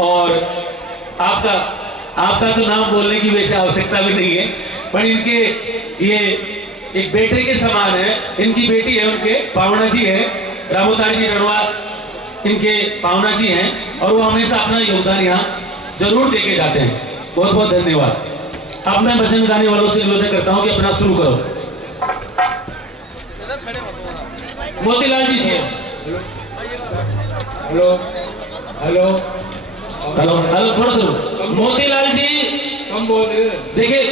और आपका आपका तो नाम बोलने की वैसे आवश्यकता भी नहीं है, पर इनके ये एक बेटे के समान है। इनकी बेटी है, उनके पावना जी है, रामोतार जी रणवा इनके पावना जी हैं, और वो हमेशा अपना योगदान यहाँ जरूर देके जाते हैं। बहुत बहुत धन्यवाद। अब मैं भजन गाने वालों से निवेदन करता हूँ कि अपना शुरू करो। मोतीलाल जी से हेलो हेलो हेलो हेलो, थोड़ा सुनो। मोतीलाल जी हम बोल रहे देखिए,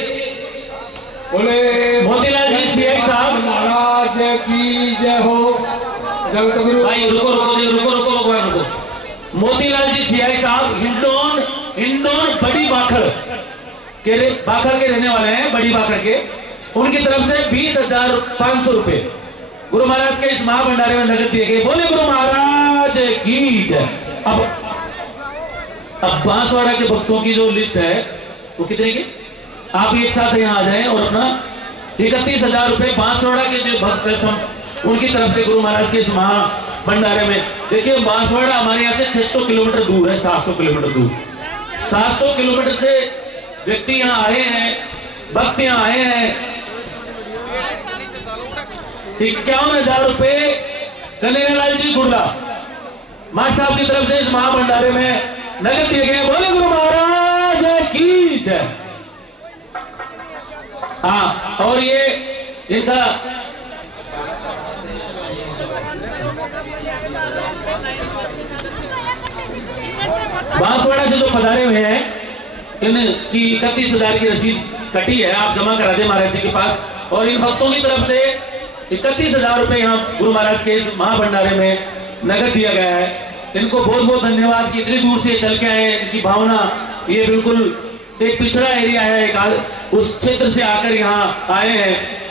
बोले मोतीलाल जी सीआई साहब महाराज की जय हो। जगत गुरु भाई रुको रुको जी, रुको रुको भगवान रुको। मोतीलाल जी सीआई साहब हिंडौन बड़ी बाखर के रहने वाले हैं, बड़ी बाखर के। उनकी तरफ से 20,500 रुपए गुरु महाराज के इस महाभंडारे में नगद दिए गए। बोले गुरु महाराज की जय। अब बांसवाड़ा के भक्तों की जो लिस्ट है वो कितने की, आप एक साथ यहाँ आ जाएं और अपना 31,000 रुपए बांसवाड़ा के जो भक्त हैं उनकी तरफ से गुरु महाराज के इस महाभंडारे में। देखिए बांसवाड़ा हमारे यहाँ से 600 किलोमीटर दूर है, 700 किलोमीटर दूर। 700 किलोमीटर से व्यक्ति यहाँ आए हैं, भक्त यहाँ आए हैं। 51,000 रुपए कन्हैयालाल जी गुरला माठ साहब की तरफ से इस महाभंडारे में नगद दिए गए। बोले गुरु महाराज की जय। हाँ, और ये इनका बांसवाड़ा से जो पधारे हुए हैं इनकी 31,000 की रसीद कटी है, आप जमा करा दें महाराज जी के पास। और इन भक्तों की तरफ से 31,000 रुपए यहाँ गुरु महाराज के इस महाभंडारे में नगद दिया गया है। इनको बहुत बहुत धन्यवाद कि इतनी दूर से चल के आए। इनकी भावना, ये बिल्कुल एक पिछड़ा एरिया है, एक उस क्षेत्र से आकर यहाँ आए हैं।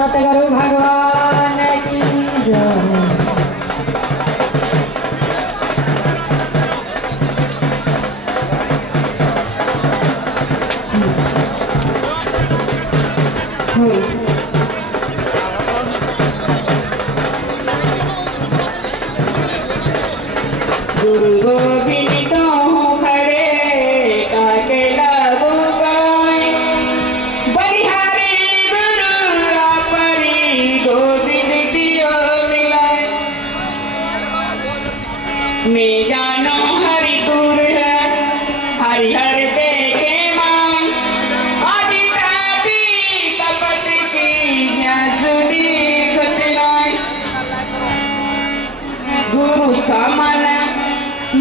सतगुरु भगवान की जय। गुरु गोविंद खड़े काके लागू गाय बलिहारी गुरु आपरी गोविंद दियो मिलाए मैं जानो हरि दूर है हरि हर देखे मां आदि काटी कपट की सुनी खतनाई गुरु समान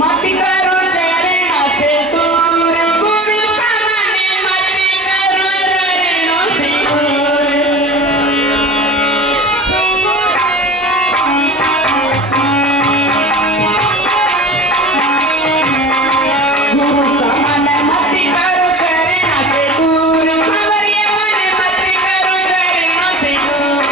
मति करो चरणों से दूर गुरु सामने मति करो चरणों से दूर गुरु सामने मति करो चरणों से दूर खबरिया मन मति करो चरणों से दूर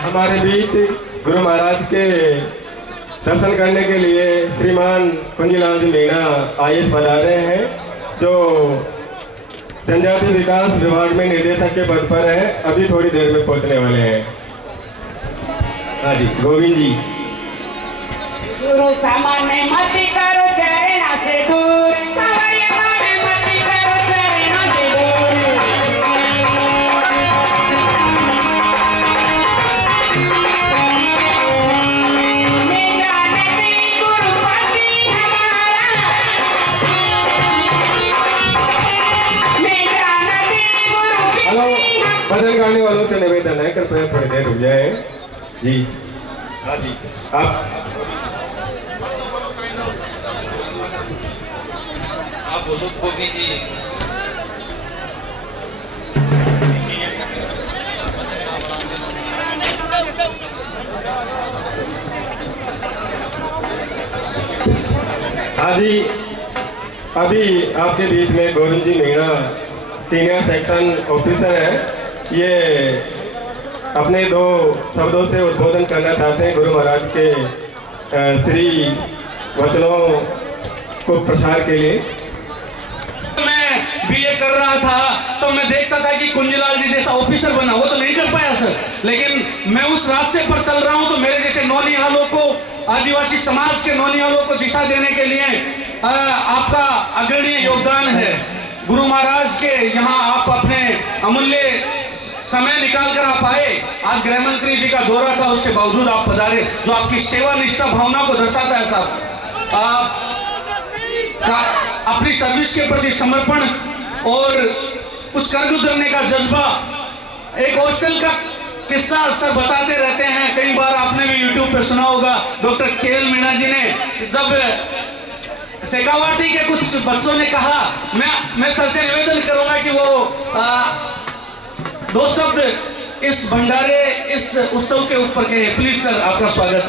हमारे बीच गुरु महाराज के दर्शन करने के लिए श्रीमान कुंजीलाल जी मीणा IAS पधारे हैं, जो जनजाति विकास विभाग में निदेशक के पद पर हैं। अभी थोड़ी देर में पहुंचने वाले हैं। हाँ जी, गोविंद जी। गुरु सामने मति करो चरणों से दूर सावरिया मन मति करो चरणों से दूर मैं जानती गुरुपति हमारा मैं जानती हेलो, गुरुपति भजन गाने वालों से निवेदन है, कृपया थोड़ी देर रुक जाए जी। हाँ जी, आप बोलो गोविंद जी। हाँ जी, अभी आपके बीच में गोविंद जी मीणा सीनियर सेक्शन ऑफिसर है। ये अपने दो शब्दों से उद्बोधन करना चाहते हैं गुरु महाराज के श्री वचनों को प्रसार के लिए। मैं BA कर रहा था तो मैं देखता था कि कुंजीलाल जी जैसा ऑफिसर बना, वो तो नहीं कर पाया सर, लेकिन मैं उस रास्ते पर चल रहा हूं तो मेरे जैसे नौनिहालों को, आदिवासी समाज के नौनिहालों को दिशा देने के लिए आपका अग्रणीय योगदान है। गुरु महाराज के यहाँ आप अपने अमूल्य समय निकाल कर आप आए। आज गृह मंत्री जी का दौरा था, उसके बावजूद आप पधारे, जो आपकी सेवा निष्ठा भावना को दर्शाता है साहब। अपनी सर्विस के प्रति समर्पण और कुछ कर गुजरने का जज्बा। एक हॉस्टल का किस्सा सर बताते रहते हैं, कई बार आपने भी YouTube पे सुना होगा। डॉक्टर KL मीणा जी ने जब शेखावाटी के कुछ बच्चों ने कहा, मैं सर से निवेदन करूंगा कि वो दो शब्द इस भंडारे, इस उत्सव के ऊपर कहें। प्लीज सर, आपका स्वागत।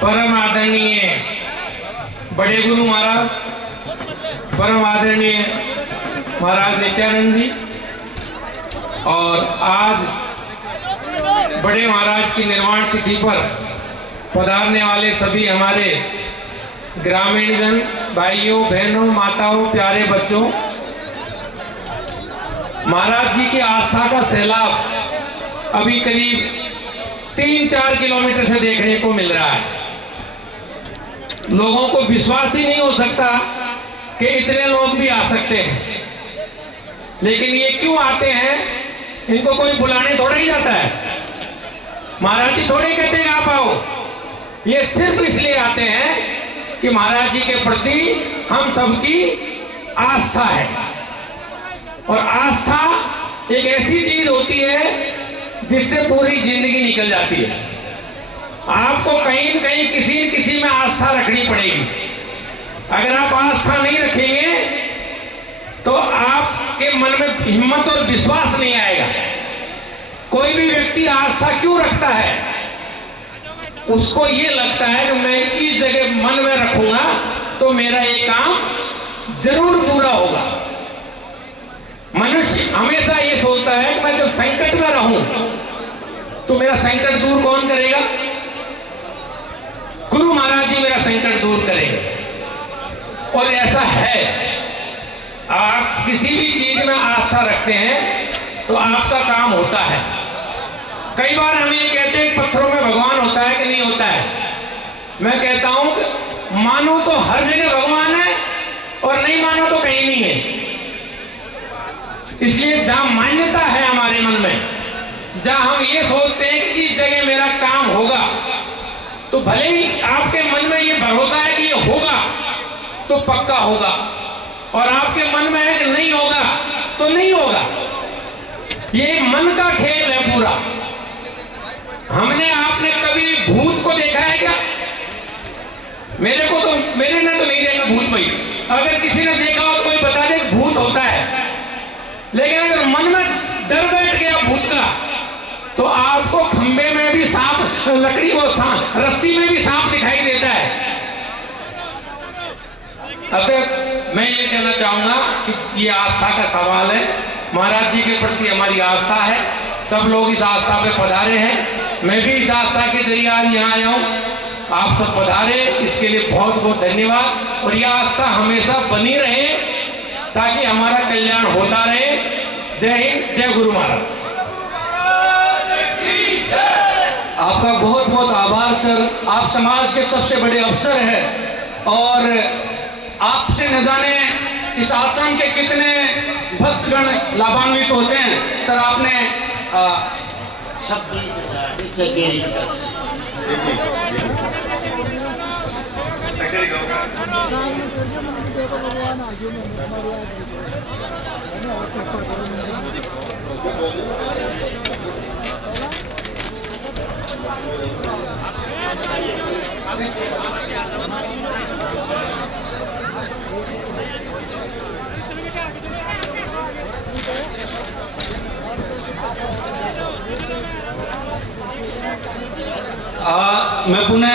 परम आदरणीय बड़े गुरु महाराज, परम आदरणीय महाराज नित्यानंद जी, और आज बड़े महाराज की निर्वाण तिथि पर पधारने वाले सभी हमारे ग्रामीणजन, भाइयों बहनों, माताओं, प्यारे बच्चों, महाराज जी की आस्था का सैलाब अभी करीब 3-4 किलोमीटर से देखने को मिल रहा है। लोगों को विश्वास ही नहीं हो सकता कि इतने लोग भी आ सकते हैं। लेकिन ये क्यों आते हैं? इनको कोई बुलाने थोड़ा ही जाता है। महाराज जी थोड़े कहते हैं आप आओ। ये सिर्फ इसलिए आते हैं कि महाराज जी के प्रति हम सबकी आस्था है। और आस्था एक ऐसी चीज होती है जिससे पूरी जिंदगी निकल जाती है। आपको कहीं न कहीं किसी न किसी में आस्था रखनी पड़ेगी। अगर आप आस्था नहीं रखेंगे तो आपके मन में हिम्मत और विश्वास नहीं आएगा। कोई भी व्यक्ति आस्था क्यों रखता है? उसको ये लगता है कि मैं इस जगह मन में रखूंगा तो मेरा ये काम जरूर पूरा होगा। मनुष्य हमेशा ये सोचता है कि मैं जब संकट में रहूं तो मेरा संकट दूर कौन करेगा? गुरु महाराज जी मेरा संकट दूर करेंगे। और ऐसा है, आप किसी भी चीज में आस्था रखते हैं तो आपका काम होता है। कई बार हम ये कहते हैं पत्थरों में भगवान होता है कि नहीं होता है। मैं कहता हूं कि मानो तो हर जगह भगवान है और नहीं मानो तो कहीं नहीं है। इसलिए जहां मान्यता है हमारे मन में, जहां हम ये सोचते हैं कि इस जगह मेरा काम होगा, तो भले ही आपके मन में ये भरोसा है कि ये होगा तो पक्का होगा, और आपके मन में है कि नहीं होगा तो नहीं होगा। ये मन का खेल है पूरा। हमने आपने कभी भूत को देखा है क्या? मैंने तो नहीं देखा भूत भाई। अगर किसी ने देखा हो तो कोई बता दे भूत होता है। लेकिन अगर मन में डर बैठ गया भूत का तो आपको खंबे में भी सांप, लकड़ी को सांप, रस्सी में भी सांप दिखाई देता है। अतः मैं ये कहना चाहूंगा कि ये आस्था का सवाल है। महाराज जी के प्रति हमारी आस्था है। सब लोग इस आस्था पे पधारे हैं। मैं भी इस आस्था के जरिए आज यहाँ आया हूँ। आप सब पधारे, इसके लिए बहुत बहुत धन्यवाद। और यह आस्था हमेशा बनी रहे ताकि हमारा कल्याण होता रहे। जय हिंद, जय गुरु महाराज। आपका बहुत बहुत आभार सर। आप समाज के सबसे बड़े अफसर हैं और आपसे न जाने इस आश्रम के कितने भक्तगण लाभान्वित होते हैं। सर आपने 26,000 चकेरी की तरफ से मैं पुनः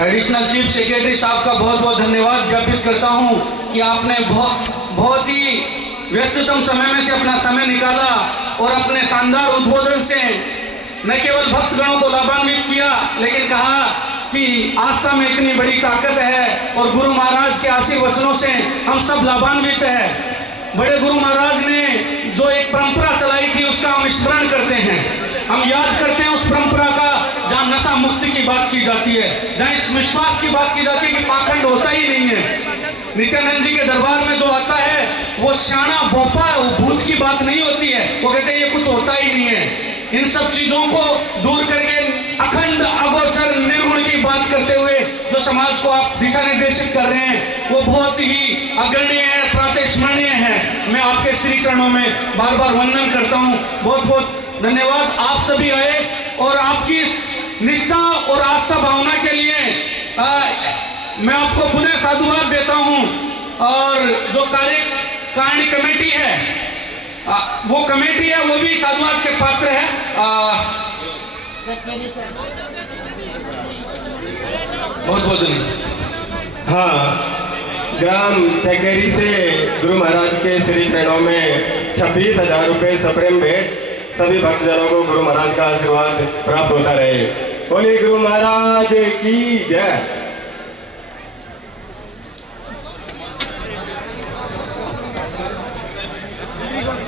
एडिशनल चीफ सेक्रेटरी साहब का बहुत बहुत धन्यवाद ज्ञापित करता हूं कि आपने बहुत ही व्यस्ततम समय में से अपना समय निकाला और अपने शानदार उद्बोधन से न केवल भक्तगणों को लाभान्वित किया, लेकिन कहा कि आस्था में इतनी बड़ी ताकत है और गुरु महाराज के आशीर्वचनों से हम सब लाभान्वित हैं। बड़े गुरु महाराज ने जो एक परंपरा चलाई थी उसका हम स्मरण करते हैं, हम याद करते हैं उस परंपरा का, जहाँ नशा मुक्ति की बात की जाती है, जहाँ इस विश्वास की बात की जाती है कि पाखंड होता ही नहीं है। नित्यानंद जी के दरबार में जो आता है वो शाना भोपा भूत की बात नहीं होती है। वो कहते हैं ये कुछ होता ही नहीं है। इन सब चीजों को दूर करके अखंड अगोचर निर्गुण की बात करते हुए जो समाज को आप दिशा निर्देशित कर रहे हैं वो बहुत ही अग्रणीय है, प्रातस्मरणीय है। मैं आपके श्री चरणों में बार बार वंदन करता हूँ। बहुत बहुत धन्यवाद। आप सभी आए और आपकी इस निष्ठा और आस्था भावना के लिए मैं आपको पुनः साधुवाद देता हूँ। और जो कार्यकारिणी कमेटी है, वो कमेटी है, वो भी साधुवाद के पात्र है। बहुत बहुत धन्यवाद। हाँ, ग्राम ठकेरी से गुरु महाराज के श्री चरणों में 26,000 रुपये सप्रेम भेंट। सभी भक्तजनों को गुरु महाराज का आशीर्वाद प्राप्त होता रहे। बोले गुरु महाराज की जय।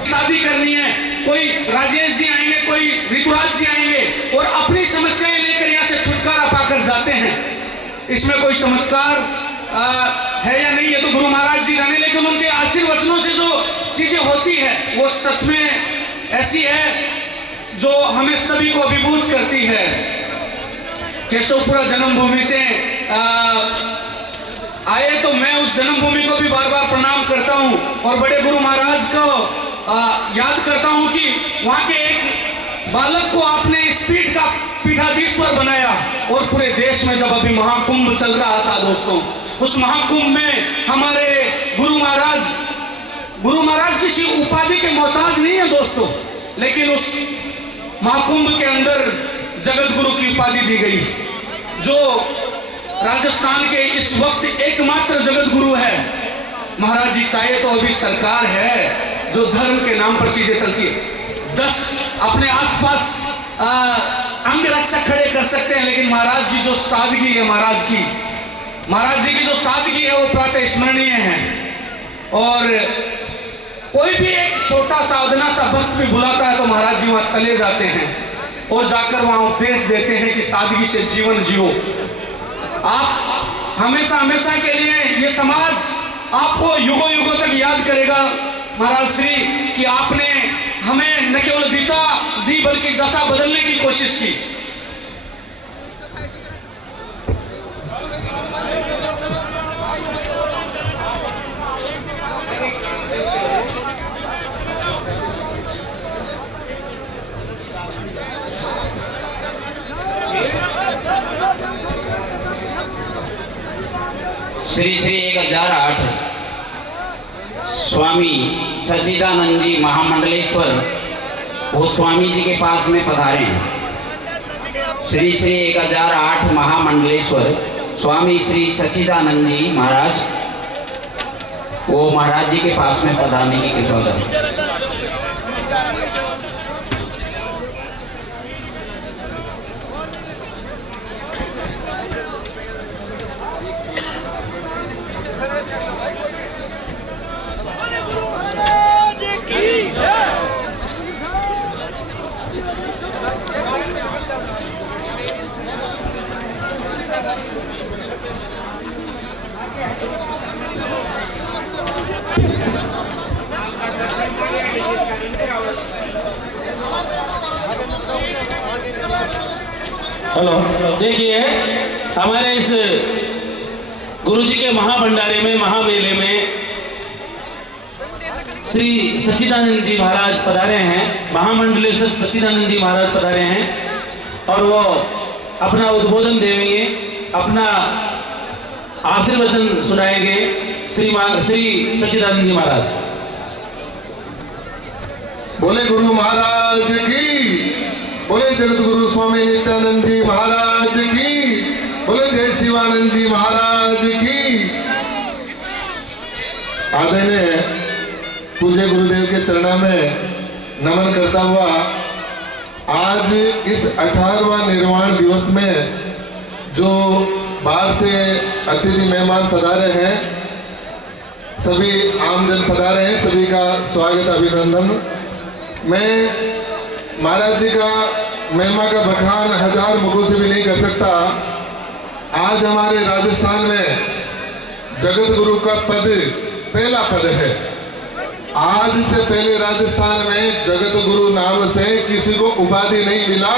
शादी करनी है, कोई राजेश जी आएंगे, कोई ऋतुराज जी आएंगे और अपनी समस्याएं लेकर यहाँ से छुटकारा पाकर जाते हैं। इसमें कोई चमत्कार है या नहीं, ये तो गुरु महाराज जी जाने, लेकिन उनके आशीर्वचनों से जो चीजें होती है वो सच में ऐसी है जो हमें सभी को अभिभूत करती है। केशवपुरा जन्मभूमि से आए तो मैं उस जन्मभूमि को भी बार बार प्रणाम करता हूँ और बड़े गुरु महाराज को याद करता हूँ कि वहाँ के एक बालक को आपने इस पीठ का पीठाधीश्वर बनाया। और पूरे देश में जब अभी महाकुंभ चल रहा था दोस्तों, उस महाकुंभ में हमारे गुरु महाराज किसी उपाधि के मोहताज नहीं है दोस्तों, लेकिन उस महाकुंभ के अंदर जगत गुरु की उपाधि दी गई, जो राजस्थान के इस वक्त एकमात्र जगत गुरु है। महाराज जी चाहे तो अभी सरकार है जो धर्म के नाम पर चीजें चलती है, 10 अपने आसपास अंग रक्षक खड़े कर सकते हैं, लेकिन महाराज की जो सादगी है, महाराज जी की जो सादगी है वो प्रातः स्मरणीय है। और कोई भी एक छोटा सा अदना सा भक्त भी बुलाता है तो महाराज जी वहां चले जाते हैं और जाकर वहां उपदेश देते हैं कि सादगी से जीवन जियो। आप हमेशा के लिए ये समाज आपको युगों युगों तक याद करेगा महाराज श्री कि आपने हमें न केवल दिशा दी बल्कि दशा बदलने की कोशिश की। श्री श्री 1008 स्वामी सच्चिदानंद जी महामंडलेश्वर वो स्वामी जी के पास में पधारे हैं। श्री श्री 1008 महामंडलेश्वर स्वामी श्री सच्चिदानंद जी महाराज वो महाराज जी के पास में पधारने की कृपा करें। हेलो, देखिए हमारे इस गुरुजी के महाभंडारे में महामेले में श्री सच्चिदानंद जी महाराज पधारे हैं, महामंडलेश्वर सच्चिदानंद जी महाराज पधारे हैं और वो अपना उद्बोधन देंगे, अपना आशीर्वचन सुनाएंगे। श्री सच्चिदानंद जी महाराज। बोले गुरु महाराज की, बोले जगत गुरु स्वामी नित्यानंद जी महाराज की, बोले जय शिवानंद जी महाराज की। आदरणीय पूज्य गुरुदेव के चरणों में नमन करता हुआ आज इस 18वां निर्वाण दिवस में जो बाहर से अतिथि मेहमान पधारे हैं, सभी आमजन पधारे हैं, सभी का स्वागत अभिनंदन। मैं महाराज जी का महिमा का बखान 1000 मुखों से भी नहीं कर सकता। आज हमारे राजस्थान में जगत गुरु का पद पहला पद है। आज से पहले राजस्थान में जगत गुरु नाम से किसी को उपाधि नहीं मिला।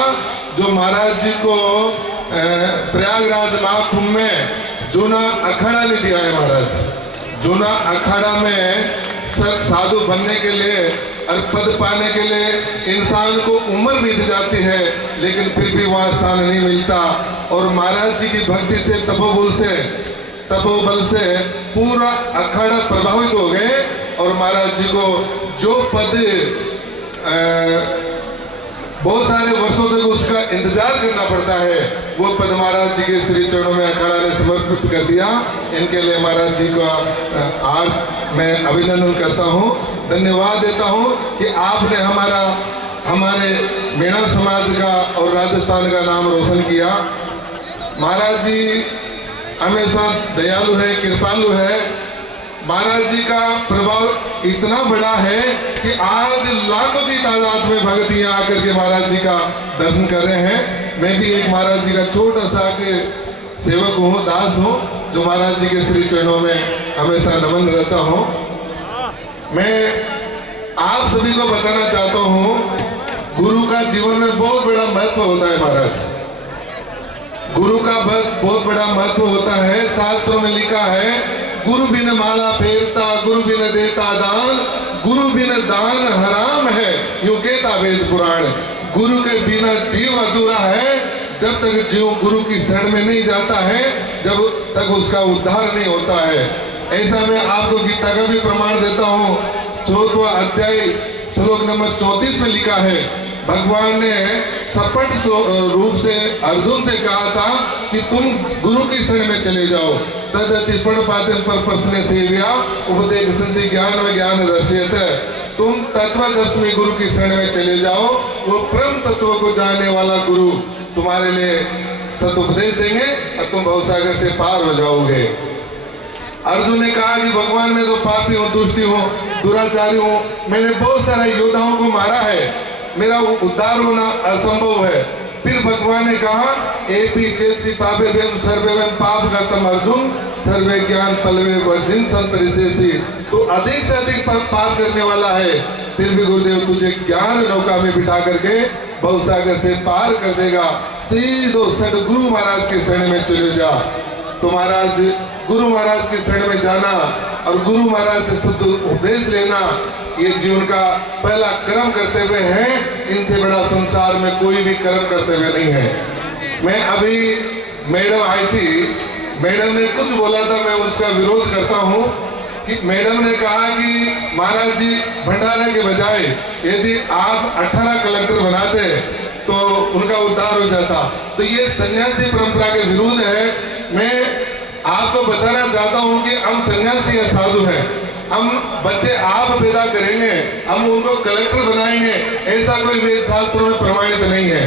जो महाराज जी को प्रयागराज महाकुंभ में जूना अखाड़ा नहीं दिया है। महाराज जूना अखाड़ा में साधु बनने के लिए और पद पाने के लिए इंसान को उम्र बीत जाती है, लेकिन फिर भी वहाँ स्थान नहीं मिलता। और महाराज जी की भक्ति से तपोबल से पूरा अखाड़ा प्रभावित हो गए और महाराज जी को जो पद बहुत सारे वर्षों तक उसका इंतजार करना पड़ता है, वो पद महाराज जी के श्री चरणों में अखाड़ा ने समर्पित कर दिया। इनके लिए महाराज जी का आज मैं अभिनंदन करता हूँ, धन्यवाद देता हूँ कि आपने हमारे मीणा समाज का और राजस्थान का नाम रोशन किया। महाराज जी हमेशा दयालु है, कृपालु है। महाराज जी का प्रभाव इतना बड़ा है कि आज लाखों की तादाद में भक्त यहाँ आकर के महाराज जी का दर्शन कर रहे हैं। मैं भी एक महाराज जी का छोटा सा सेवक हूँ, दास हूँ, जो महाराज जी के श्री चरणों में हमेशा नमन रहता हूँ। मैं आप सभी को बताना चाहता हूँ, गुरु का जीवन में बहुत बड़ा महत्व होता है। महाराज, गुरु का बहुत बड़ा महत्व होता है। शास्त्रों में लिखा है, गुरु बिन माला फेरता, गुरु बिन देता दान, गुरु बिन दान हराम है, यूं कहता वेद पुराण। गुरु के बिना जीव अधूरा है। जब तक जीव गुरु की शरण में नहीं जाता है, जब तक उसका उद्धार नहीं होता है। ऐसा मैं आपको गीता का भी प्रमाण देता हूँ। 4वां अध्याय श्लोक नंबर 34 में लिखा है, भगवान ने स्पष्ट रूप से अर्जुन से कहा था कि तुम गुरु की शरण में चले जाओ। तदति प्रणपातन पर प्रश्न सेव्या उपदेश संति ज्ञान व ज्ञान दर्शित। तुम तत्वदर्शी गुरु की शरण में चले जाओ, वो परम तत्व को जानने वाला गुरु तुम्हारे लिए सदुपदेश देंगे और तुम भवसागर से पार हो जाओगे। अर्जुन ने कहा कि भगवान मैं तो पापी हूँ, दुष्टी हूँ, दुराचारी हूँ, मैंने बहुत सारे योद्धाओं को मारा है, मेरा उद्धार होना असंभव है। फिर भगवान ने कहा, एपी चेतसी पापे बेम सर्वे बेम पाप करतम अर्जुन सर्वे ज्ञान पलवे वर्जिन संत ऋषि। तो अधिक से अधिक पाप करने वाला है, फिर भी गुरुदेव तुझे ज्ञान नौका में बिठा करके भवसागर से पार कर देगा। सीधो सदगुरु महाराज के शरण में चले जा। तो महाराज गुरु महाराज के शरण में जाना और गुरु महाराज से शुद्ध उपदेश लेना, ये जीवन का पहला कर्म करते हुए है। इनसे बड़ा संसार में कोई भी कर्म करते हुए नहीं है। मैं अभी मैडम आई थी, मैडम ने कुछ बोला था, मैं उसका विरोध करता हूँ कि मैडम ने कहा कि महाराज जी भंडारे के बजाय यदि आप 18 कलेक्टर बनाते तो उनका उद्धार हो जाता। तो ये सन्यासी परंपरा के विरुद्ध है। मैं आपको बताना चाहता हूँ कि हम सन्यासी हैं, साधु हैं। हम बच्चे आप पैदा करेंगे, हम उनको कलेक्टर बनाएंगे, ऐसा कोई वेद शास्त्रों में प्रमाणित नहीं है।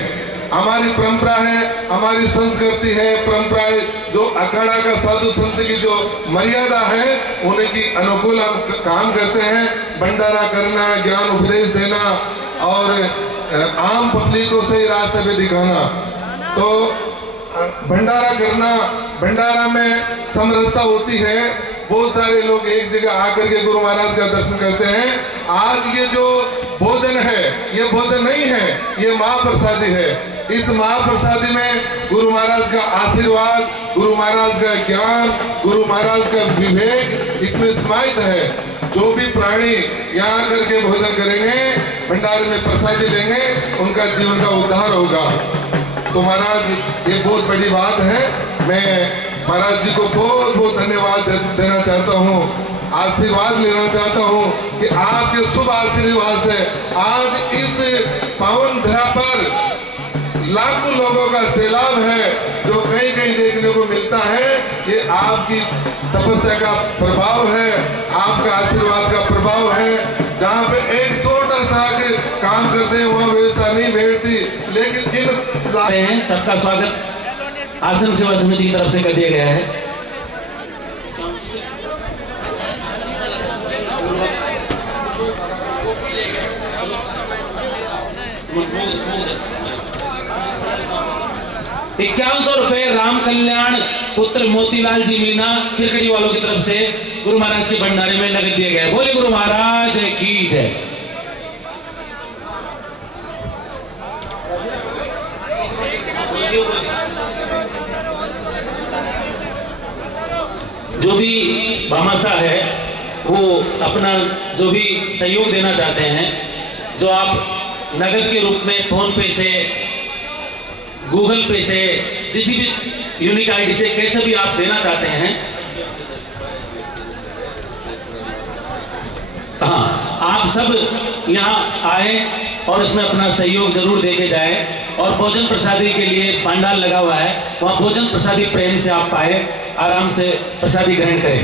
हमारी परंपरा है, हमारी संस्कृति है, परंपरा है, जो अखाड़ा का साधु संत की जो मर्यादा है उनकी अनुकूल हम काम करते हैं। भंडारा करना, ज्ञान उपदेश देना और आम पब्लिक को सही रास्ते पे दिखाना। तो भंडारा करना, भंडारा में समरसता होती है। बहुत सारे लोग एक जगह आकर के गुरु महाराज का दर्शन करते हैं। आज ये जो भोजन है, ये भोजन नहीं है, ये महाप्रसादी है। इस महाप्रसादी में गुरु महाराज का आशीर्वाद, गुरु महाराज का ज्ञान, गुरु महाराज का विवेक इसमें समाहित है। जो भी प्राणी यहाँ आकर के भोजन करेंगे, भंडारे में प्रसादी लेंगे, उनका जीवन का उद्धार होगा। तो महाराज ये बहुत बड़ी बात है। मैं महाराज जी को बहुत बहुत धन्यवाद देना चाहता हूँ, आशीर्वाद लेना चाहता हूँ कि आपके शुभ आशीर्वाद से आज इस पावन धरा पर लाखों लोगों का सैलाब है, जो कहीं कहीं देखने को मिलता है। ये आपकी तपस्या का प्रभाव है, आपका आशीर्वाद का प्रभाव है। जहाँ पे एक छोटा सा काम करते हैं वहाँ व्यवस्था नहीं बैठती, लेकिन इन सबका स्वागत आश्रम सेवा समिति की तरफ से कर दिया गया है। ₹5100 राम कल्याण पुत्र मोतीलाल जी मीना खिरकड़ी वालों की तरफ से गुरु महाराज के भंडारे में नगद दिए गए। बोले गुरु महाराज की जय। जो भी भामाशाह है वो अपना जो भी सहयोग देना चाहते हैं, जो आप नगद के रूप में फोन पे से, गूगल पे से, किसी भी यूनिक आईडी से कैसे भी आप देना चाहते हैं, हाँ, आप सब यहाँ आए और उसमें अपना सहयोग जरूर देके जाएं। और भोजन प्रसादी के लिए पंडाल लगा हुआ है, वहाँ भोजन प्रसादी प्रेम से आप पाए, आराम से प्रसादी ग्रहण करें।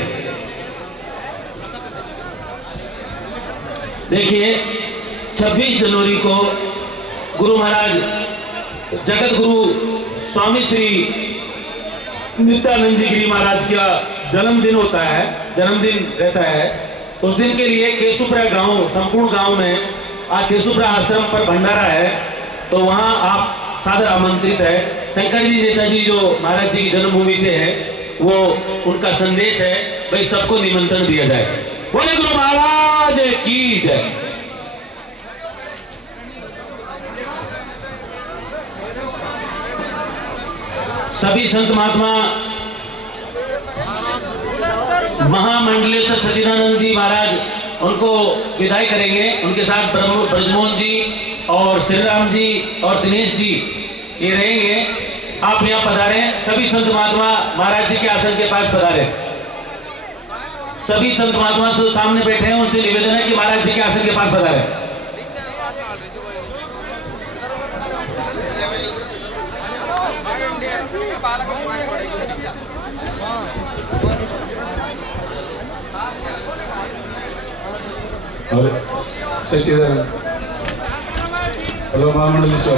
देखिए 26 जनवरी को गुरु महाराज जगत गुरु स्वामी श्री नित्यानंद जी गिरी महाराज का जन्मदिन होता है, जन्मदिन रहता है। उस दिन के लिए केशुपुरा गांव, संपूर्ण गांव में आज केशुपुरा आश्रम पर भंडारा है, तो वहां आप सादर आमंत्रित है। शंकर जी नेताजी जो महाराज जी की जन्मभूमि से है, वो उनका संदेश है, भाई सबको निमंत्रण दिया जाए। बोले गुरु महाराज की जय। सभी संत महात्मा महामंडलेश्वर सच्चिदानंद जी महाराज उनको विदाई करेंगे। उनके साथ ब्रजमोहन जी और श्री राम जी और दिनेश जी ये रहेंगे। आप यहाँ पधारे, सभी संत महात्मा महाराज जी के आसन के पास पधारे। सभी संत महात्मा जो सामने बैठे हैं उनसे निवेदन है कि महाराज जी के आसन के पास पधारे। सच्चिदानंद, हेलो महामंडलेश्वर।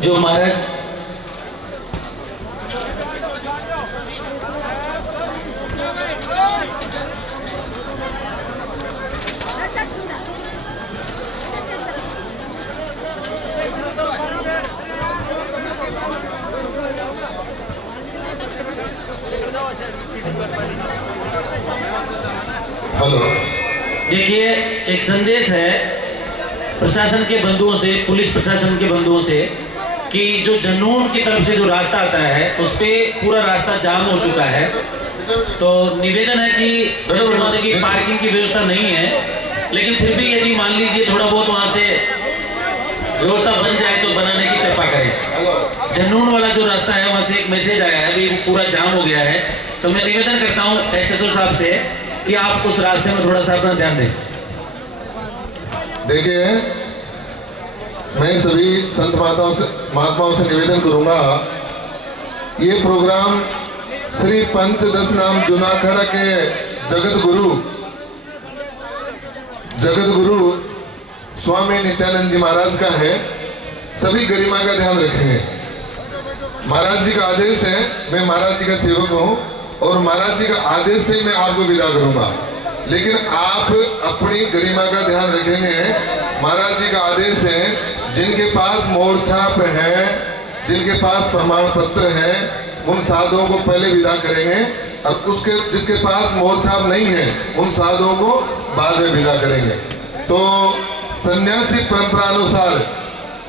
जो महाराज हेलो, देखिए एक संदेश है प्रशासन के बंधुओं से, पुलिस प्रशासन के बंधुओं से, कि जो जनून की तरफ से जो रास्ता आता है उस पे पूरा रास्ता जाम हो चुका है। तो निवेदन है कि की पार्किंग की व्यवस्था नहीं है, लेकिन फिर भी यदि मान लीजिए थोड़ा बहुत वहाँ से व्यवस्था बन जाए तो बनाने की कृपा करें। जनून वाला जो रास्ता है वहाँ से एक मैसेज आया है, अभी वो पूरा जाम हो गया है। तो मैं निवेदन करता हूँ एसएसओ साहब से कि आप उस रास्ते में थोड़ा सा अपना ध्यान दें। देखिए, मैं सभी संत महात्माओं से निवेदन करूंगा, ये प्रोग्राम श्री पंचदश नाम जूनागढ़ के जगत गुरु स्वामी नित्यानंद जी महाराज का है। सभी गरिमा का ध्यान रखेंगे। महाराज जी का आदेश है, मैं महाराज जी का सेवक हूँ और महाराज जी का आदेश से मैं आपको विदा करूंगा, लेकिन आप अपनी गरिमा का ध्यान रखेंगे। महाराज जी का आदेश है, जिनके पास मोरछाप है, जिनके पास प्रमाण पत्र है, उन साधुओं को पहले विदा करेंगे, और जिसके पास मोरछाप नहीं है उन साधुओं को बाद में विदा करेंगे। तो सन्यासी परंपरा अनुसार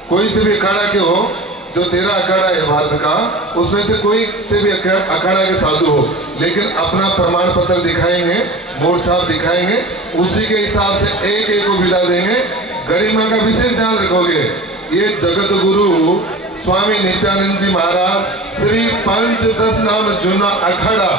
कोई से भी अखाड़ा के हो, जो 13 अखाड़ा है भारत का, उसमें से कोई से भी अखाड़ा के साधु हो, लेकिन अपना प्रमाण पत्र दिखाएंगे, मोरछाप दिखाएंगे, उसी के हिसाब से एक एक को विदा देंगे। गरिमा का विशेष ध्यान रखोगे। ये जगत गुरु स्वामी नित्यानंद जी महाराज श्री पंचदश नाम जूना अखाड़ा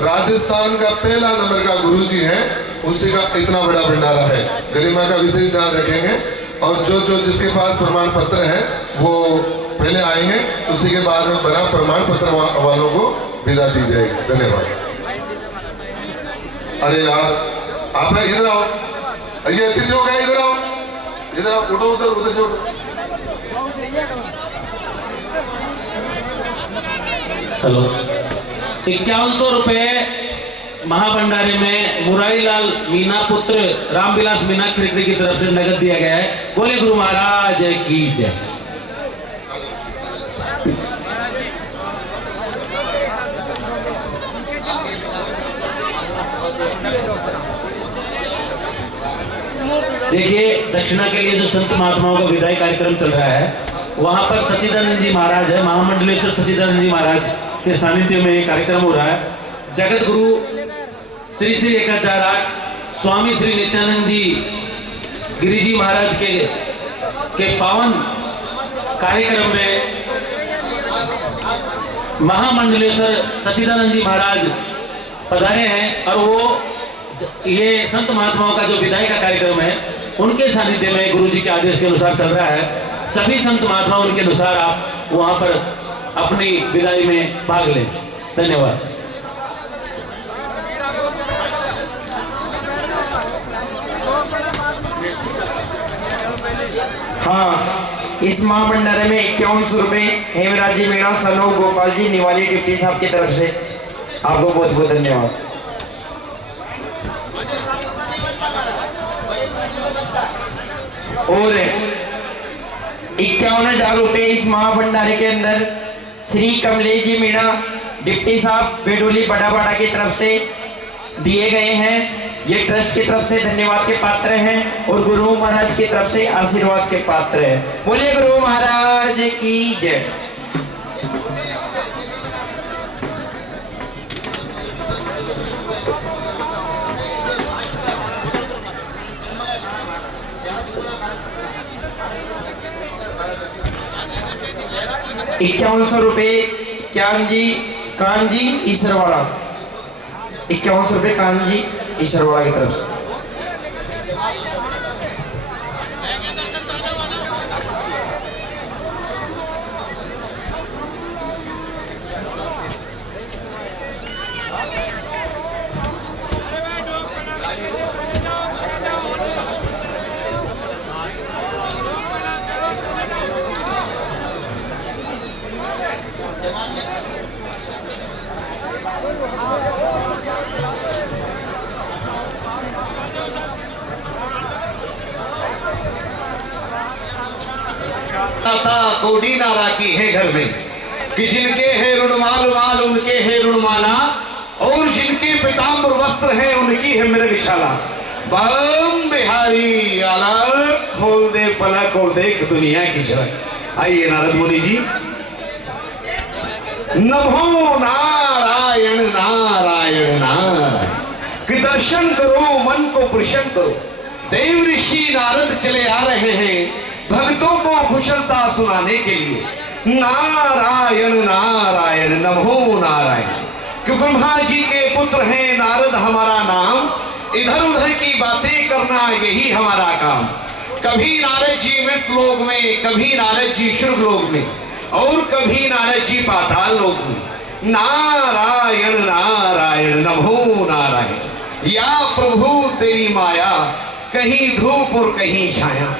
राजस्थान का पहला नंबर का गुरु जी है, उसी का इतना बड़ा भंडारा है। गरिमा का विशेष ध्यान रखेंगे, और जो जिसके पास प्रमाण पत्र है वो पहले आएंगे, उसी के बाद में बना प्रमाण पत्र वालों को विदा दी जाएगी। धन्यवाद। अरे यार, आप इधर आओ, ये अतिथि हो गया, इधर आओ, इधर आओ, उठो, उधर से उठो। हेलो, 5100 रुपए महाभंडारे में मुरारीलाल मीना पुत्र रामविलास मीना खिरकड़ी की तरफ से नगद दिया गया है। बोले गुरु महाराज की जय। देखिए, दक्षिणा के लिए जो संत महात्माओं का विदाई कार्यक्रम चल रहा है, वहां पर सच्चिदानंद जी महाराज है, महामंडलेश्वर सच्चिदानंद जी महाराज के सानिध्य में ये कार्यक्रम हो रहा है। जगत गुरु श्री श्री 1008 स्वामी श्री नित्यानंद जी गिरिजी महाराज के पावन कार्यक्रम में महामंडलेश्वर सच्चिदानंद जी महाराज पधारे हैं और वो ये संत महात्माओं का जो विदाई का कार्यक्रम है उनके सानिध्य में गुरु जी के आदेश के अनुसार चल रहा है। सभी संत महात्मा उनके अनुसार आप वहां पर अपनी विदाई में भाग लें। धन्यवाद। हाँ, इस महाभंडारे में 51 रुपये हेमराज जी मीणा सनोज गोपाल जी निवाली डिप्टी साहब की तरफ से आपको बहुत बहुत धन्यवाद। और 51,000 रुपये इस महाभंडारे के अंदर श्री कमलेश जी मीणा डिप्टी साहब बेडोली बड़ा की तरफ से दिए गए हैं। ये ट्रस्ट की तरफ से धन्यवाद के पात्र हैं और गुरु महाराज की तरफ से आशीर्वाद के पात्र हैं। बोलिए गुरु महाराज की जय। ₹51 कान जी ईसरवाड़ा, 51 रुपये कान जी ईसरवाड़ा की तरफ से। कोडी नारा की है घर में कि जिनके है ऋणमाल माल उनके है ऋणमाला और जिनके पीताम्बर वस्त्र है उनकी है मृगशाला। बम बिहारी आला खोल दे पलक और देख दुनिया की झलक। आइए नारद मुनि जी। नमो नारायण नारायण नारायण कि दर्शन करो मन को प्रसन्न करो। देव ऋषि नारद चले आ रहे हैं भक्तों को कुशलता सुनाने के लिए। नारायण नारायण नमो नारायण कि ब्रह्मा जी के पुत्र हैं नारद हमारा नाम। इधर उधर की बातें करना यही हमारा काम। कभी नारद जी मृत लोक में, कभी नारद जी स्वर्ग लोक में और कभी नारद जी पाताल लोक में। नारायण नारायण नमो नारायण। या प्रभु तेरी माया कहीं धूप और कहीं छाया।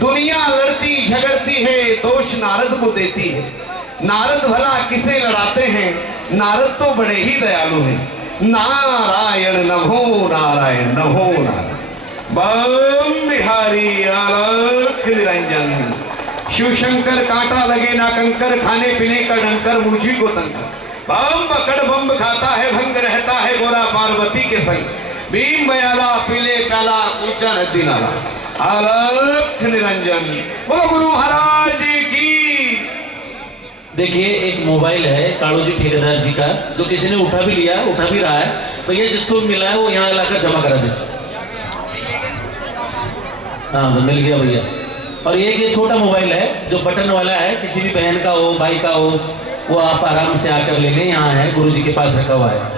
दुनिया लड़ती झगड़ती है दोष नारद को देती है। नारद भला किसे लड़ाते हैं, नारद तो बड़े ही दयालु हैं। नारायण नमो नारायण नमो नारायण। बम बिहारी अलख निरंजन शिव शंकर कांटा लगे ना कंकर खाने पीने का डंकर मुझी को तंकर। बम बकड़ बम खाता है भंग रहता है गोरा पार्वती के संग। भीम बयाला पीले काला पूजा नदी नाला अलख निरंजन। बोलो गुरु महाराज की। देखिए एक मोबाइल है कालू जी ठेकेदार जी का जो किसी ने उठा भी लिया, उठा भी रहा है। भैया जिसको मिला है वो यहाँ लाकर जमा करा दे। हाँ तो मिल गया भैया। और ये छोटा मोबाइल है जो बटन वाला है, किसी भी बहन का हो भाई का हो वो आप आराम से आकर ले लें। यहाँ है गुरु जी के पास रखा हुआ है।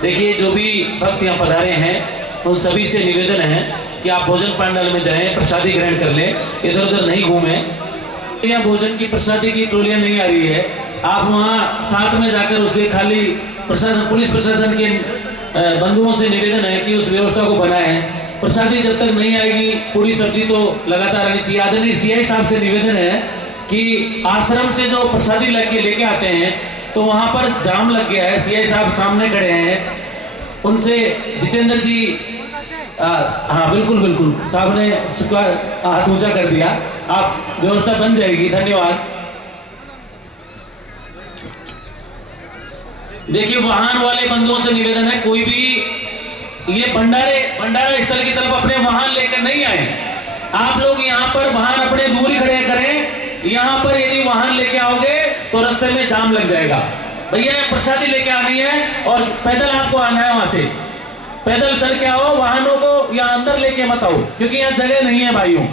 देखिए जो भी भक्त यहाँ पधारे हैं उन सभी से निवेदन है कि आप भोजन पंडाल में जाएं, प्रसादी ग्रहण कर लें, इधर उधर नहीं घूमें। यहाँ भोजन की प्रसादी की टोलियाँ नहीं आ रही है, आप वहाँ साथ में जाकर उसे खाली प्रशासन पुलिस प्रशासन के बंधुओं से निवेदन है कि उस व्यवस्था को बनाएं। प्रसादी जब तक नहीं आएगी पूरी सब्जी तो लगातार आनी चाहिए। आदरणीय सीआई साहब से निवेदन है कि आश्रम से जो प्रसादी लेके आते हैं तो वहाँ पर जाम लग गया है। सीआई साहब सामने खड़े हैं, उनसे जितेंद्र जी हाँ बिल्कुल बिल्कुल साहब ने हाथ ऊंचा कर दिया। आप व्यवस्था बन जाएगी। धन्यवाद। देखिए वाहन वाले बंधुओं से निवेदन है कोई भी ये भंडारा स्थल की तरफ अपने वाहन लेकर नहीं आए। आप लोग यहाँ पर वाहन अपने दूर ही खड़े करें। यहाँ पर यदि वाहन लेके आओगे तो रास्ते में जाम लग जाएगा। भैया प्रसादी लेके आनी है और पैदल आपको आना है, वहां से पैदल चल के आओ, वाहनों को यहाँ अंदर लेके मत आओ क्योंकि यहाँ जगह नहीं है भाइयों।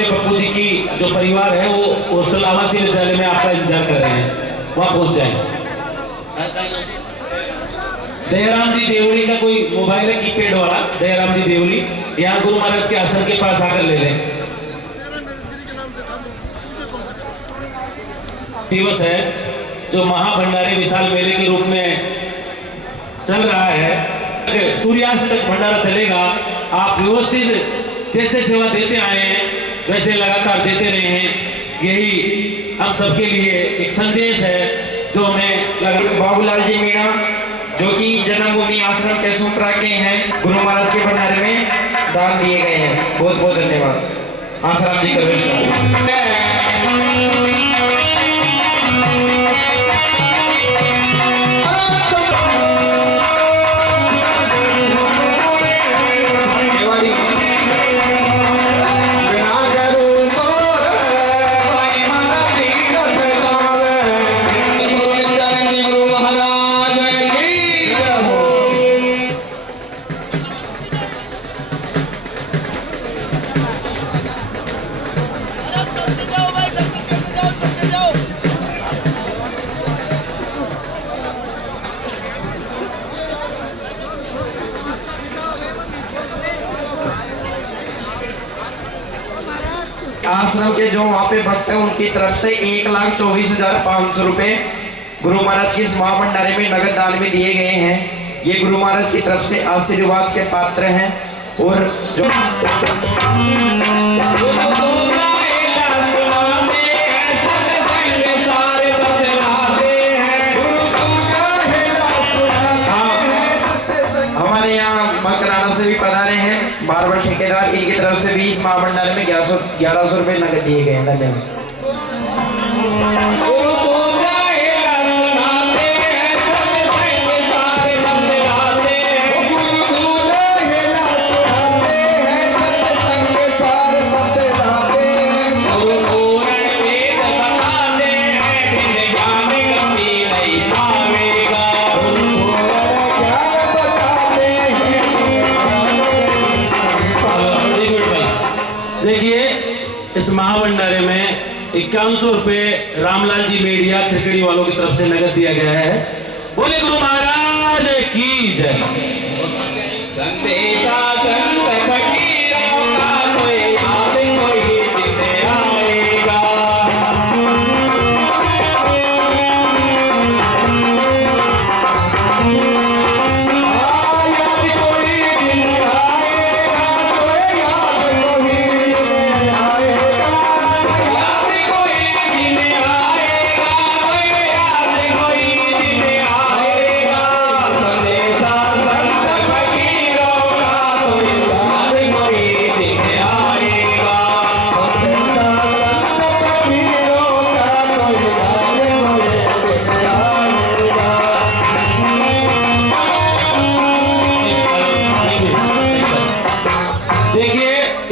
प्रभु जी की जो परिवार है वो हॉस्टल आवासीय विद्यालय में आपका इंतजार कर रहे हैं, वहां पहुंच जाए। दयाराम जी देवली का कोई मोबाइल है कीपैड वाला, दयाराम जी देवली, यहाँ गुरु महाराज के आसन के पास आकर ले लें। दिवस है जो महाभंडारे विशाल मेले के रूप में चल रहा है, सूर्यास्त तक भंडारा चलेगा। आप व्यवस्थित जैसे सेवा देते आए हैं वैसे लगातार देते रहे हैं, यही हम सबके लिए एक संदेश है जो हमें लगा। बाबूलाल जी मीणा जो कि जन्मभूमि आश्रम के सुपरा के हैं, गुरु महाराज के भंडारे में दान दिए गए हैं, बहुत बहुत धन्यवाद। आसाराम जी का आश्रम के जो वहाँ पे भक्त हैं उनकी तरफ से 1,24,500 रुपए गुरु महाराज के इस महाभंडारे में नगद दान में दिए गए हैं। ये गुरु महाराज की तरफ से आशीर्वाद के पात्र हैं। और जो हमारे यहाँ मकराना से भी पधारे हैं बार-बार ठेकेदार, इनकी तरफ से भी इस महाभंडारे में 1100 रुपए नगद दिए गए हैं। धन्यवाद। देखिए इस महाभंडारे में 5100 रुपए रामलाल जी मेडिया खिड़की वालों की तरफ से नगद दिया गया है। बोले गुरु महाराज की जय। संदेशा संत फकीरों का कोई याद कोई दिन आएगा।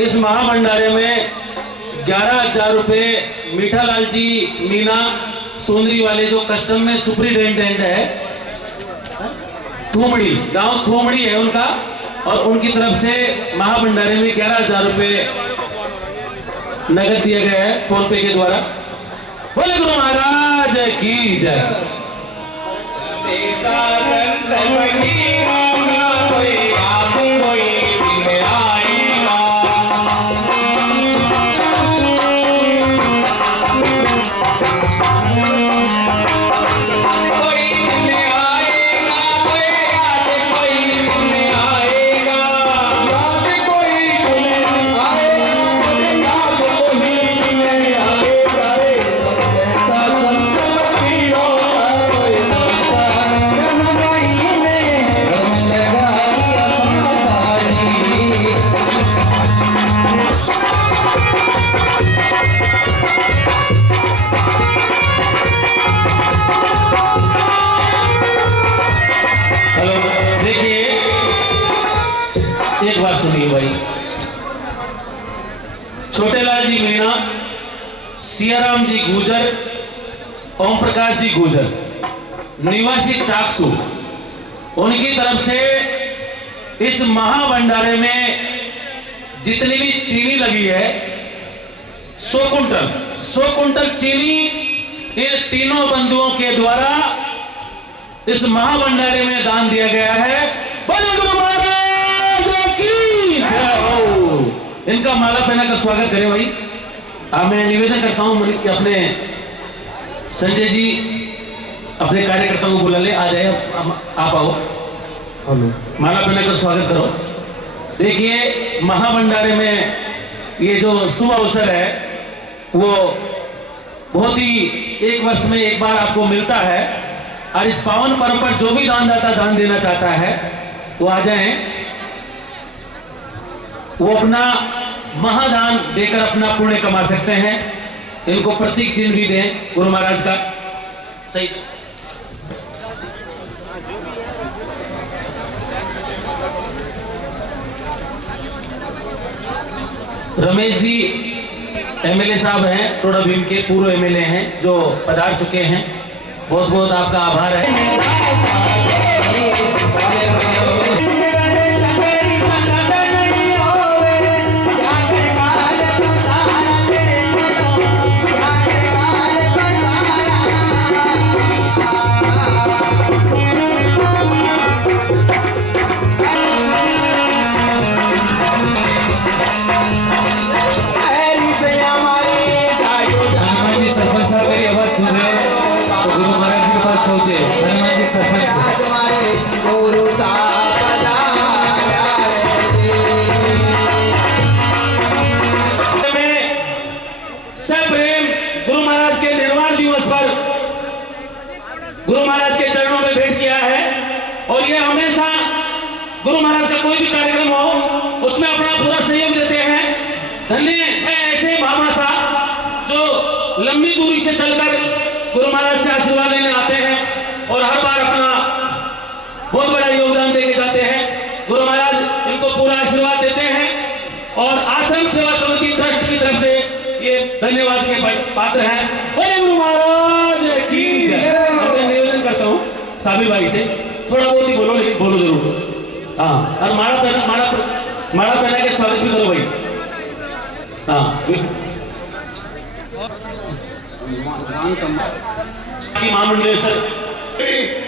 इस महाभंडारे में 11,000 रुपये मीठालाल जी मीना सोंदरी वाले जो कस्टम में सुपरिटेंडेंट है, थूमड़ी गांव थूमड़ी है उनका, और उनकी तरफ से महाभंडारे में 11,000 रुपये नगद दिए गए हैं फोन पे के द्वारा। बोले गुरु महाराज की जय। एक बार सुनिए भाई, छोटेलाल जी मीणा, सियाराम जी गुजर, ओम प्रकाश जी गुजर, निवासी चाकसू, उनकी तरफ से इस महाभंडारे में जितनी भी चीनी लगी है 100 कुंटल चीनी इन तीनों बंधुओं के द्वारा इस महाभंडारे में दान दिया गया है। बोले गुरु महाराज की जय हो। इनका माला पहना कर स्वागत करें भाई। मैं निवेदन करता हूं कि अपने संजय जी अपने कार्यकर्ताओं को बुला ले, आ जाए, आप आओ, माला पहना कर स्वागत करो। देखिए महाभंडारे में ये जो शुभ अवसर है वो बहुत ही एक वर्ष में एक बार आपको मिलता है, और इस पावन पर्व पर जो भी दानदाता दान देना चाहता है वो आ जाएं, वो अपना महादान देकर अपना पुण्य कमा सकते हैं। इनको प्रतीक चिन्ह भी दें गुरु महाराज का। सही रमेश जी एमएलए साहब हैं, टोडा भीम के पूर्व एमएलए हैं जो पधार चुके हैं, बहुत बहुत आपका आभार है। गुरु महाराज के निर्वाण दिवस पर गुरु महाराज के चरणों में भेंट किया है, और ये हमेशा गुरु महाराज का कोई भी कार्यक्रम हो उसमें अपना पूरा सहयोग देते हैं। धन्य है ऐसे भावना साहब जो लंबी दूरी से चलकर गुरु महाराज से आशीर्वाद लेने आते हैं और हर बार अपना बहुत बड़ा योगदान देके जाते हैं। गुरु महाराज इनको पूरा आशीर्वाद देते हैं, और आश्रम सेवा समिति ट्रस्ट की तरफ से ये धन्यवाद के पात्र हैं। बोले गुरु महाराज की जय। मैं निवेदन करता हूँ साबिर भाई से थोड़ा बहुत ही बोलो, लेकिन बोलो जरूर। हाँ, और माला पहना के स्वागत भी करो भाई। हाँ, महामंडलेश्वर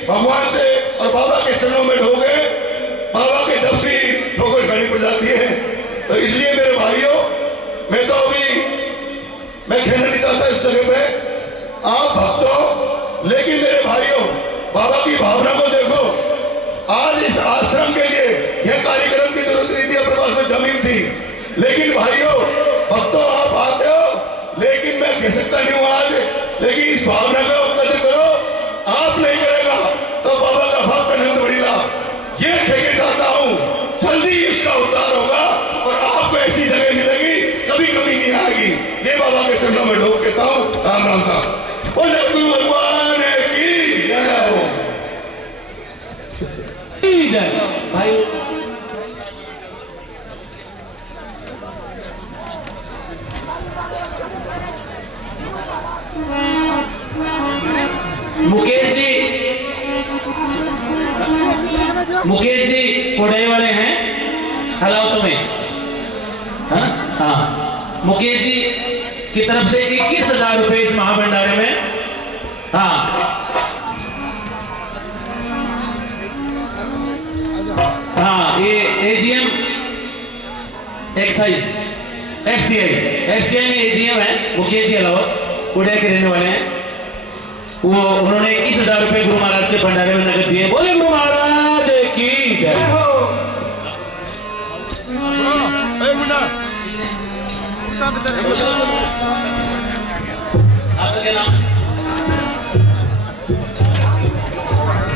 भगवान से और बाबा के चरणों में ढोगे, बाबा के जब भी ठोकर खानी पड़ जाती है। तो इसलिए मेरे भाइयों, मैं तो अभी मैं कहना नहीं चाहता इस जगह पे आप भक्तों, लेकिन मेरे भाइयों बाबा की भावना को देखो। आज इस आश्रम के लिए यह कार्यक्रम की जरूरत नहीं थी, अपने पास में जमीन थी, लेकिन भाइयों भक्तों आप आते हो, लेकिन मैं कह सकता नहीं हूँ आज, लेकिन इस भावना को कदर करो। आप नहीं करेगा तो बाबा का भाव करने तो बढ़ेगा। ये कहना चाहता हूँ, जल्दी इसका उद्धार होगा और आपको ऐसी जगह मिलेगी, कभी कभी नहीं आएगी। ये बाबा के चरणों में ढोक कहता हूँ, राम राम था। बोले गुरु भगवान की जय हो। भाई मुकेश जी कोडे वाले हैं, हलाओ तुम्हें, है ना? हाँ, मुकेश जी की तरफ से 21,000 रुपए इस महाभंडारे में। हाँ हाँ, ये एजीएम एक्साइज एफसीआई में एजीएम है, मुकेश जी अलावा कोडे के रहने वाले हैं। वो उन्होंने 21,000 रुपए गुरु महाराज के भंडारे में नगद दिए। बोले गुरु महाराज की जय हो। आपका क्या नाम?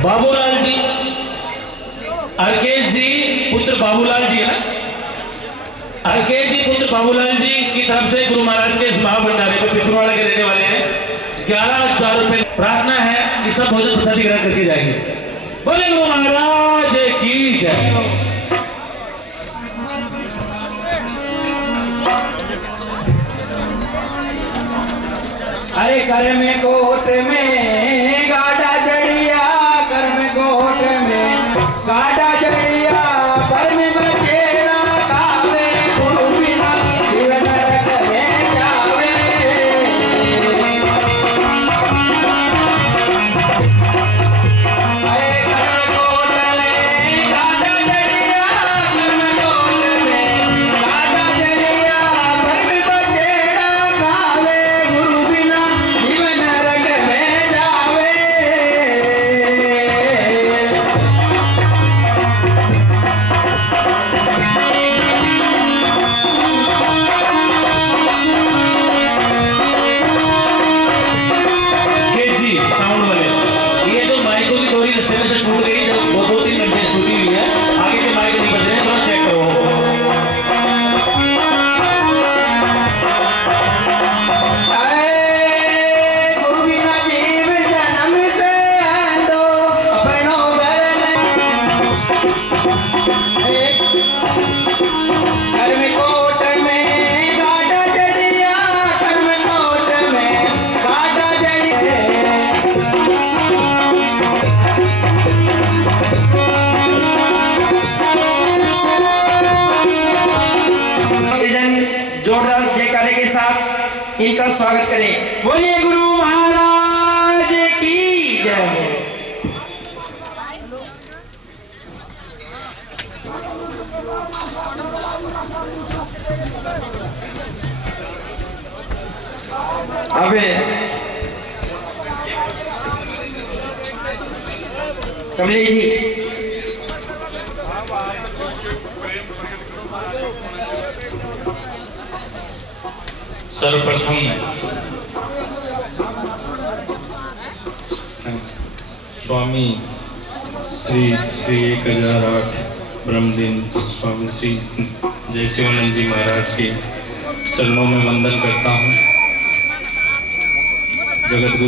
बाबूलाल जी, अर्केश जी पुत्र बाबूलाल जी है ना? अर्केश जी पुत्र बाबूलाल जी की तरफ से गुरु महाराज के इस महाभंडारे में पिथुरवाड़ा के रहने वाले हैं 11,000 रुपए। प्रार्थना है कि सब भोजन प्रसादी ग्रहण करके जाएंगे। बोले गुरु महाराज की जय। अरे कर में कोट में गाड़ा जड़िया, कर में कोट में गाड़ा जड़िया, पर में बचेरा खावे, गुरु बिना जीवन नरक में जावे। अरे कर में कोट में गाड़ा जड़िया, कर में कोट में गाड़ा जड़िया, पर में बचेरा खावे, गुरु बिना जीवन नरक में जावे। जी साउंड वाले, ये जो माइकों की डोरी रास्ते में से टूट गई, जो 2-3 घंटे से टूटी हुई है, आगे के माइक नहीं बज रहे हैं, थोड़ा चेक करो। गुरु बिना जीव जन्म से दो अपनो घर में कोट में गाड़ा जड़िया, घर में कोट में गाड़ा जड़िया। जोरदार जयकारे के साथ इनका स्वागत करें। बोलिए गुरु महाराज की जय। अबे कमलेश जी, सर्वप्रथम स्वामी श्री 1008 ब्रह्मदिन स्वामी श्री जयशिवानंद जी महाराज के चरणों में वंदन करता हूँ। जगत